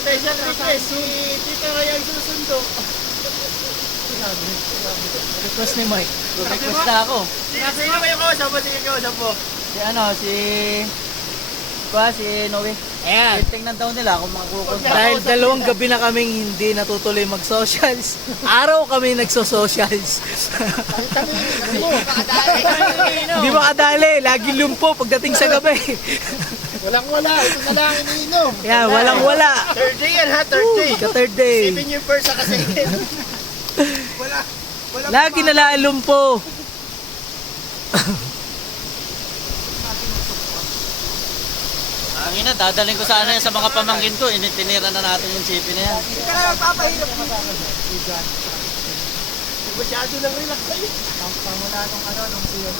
Special request, si Tita Raya ang susundo. Request ni Mike. Request na ako. Sino ba yung kausap mo? Sino yung kausap mo? Si Noe. Ayan. Tingnan daw nila kung makukontra. Dahil dalawang gabi na kaming hindi natutuloy mag-socials. Araw kami nagso-socials. Hindi makadali. Lagi lumpo pagdating sa gabi. Walang-wala. Ito na lang iniinom. Yan, walang-wala. Third day yan ha, third day. Ka-third day. Isipin yung first sa second. Lagi nalalumpo. Ang ina, dadalhin ko sana yan sa mga pamangkin ko. Tinira na natin yung chippy na yan. Hindi ka na magpapahirap dito. Masyado nang relax sa'yo. Pamula nung ano, nung siya.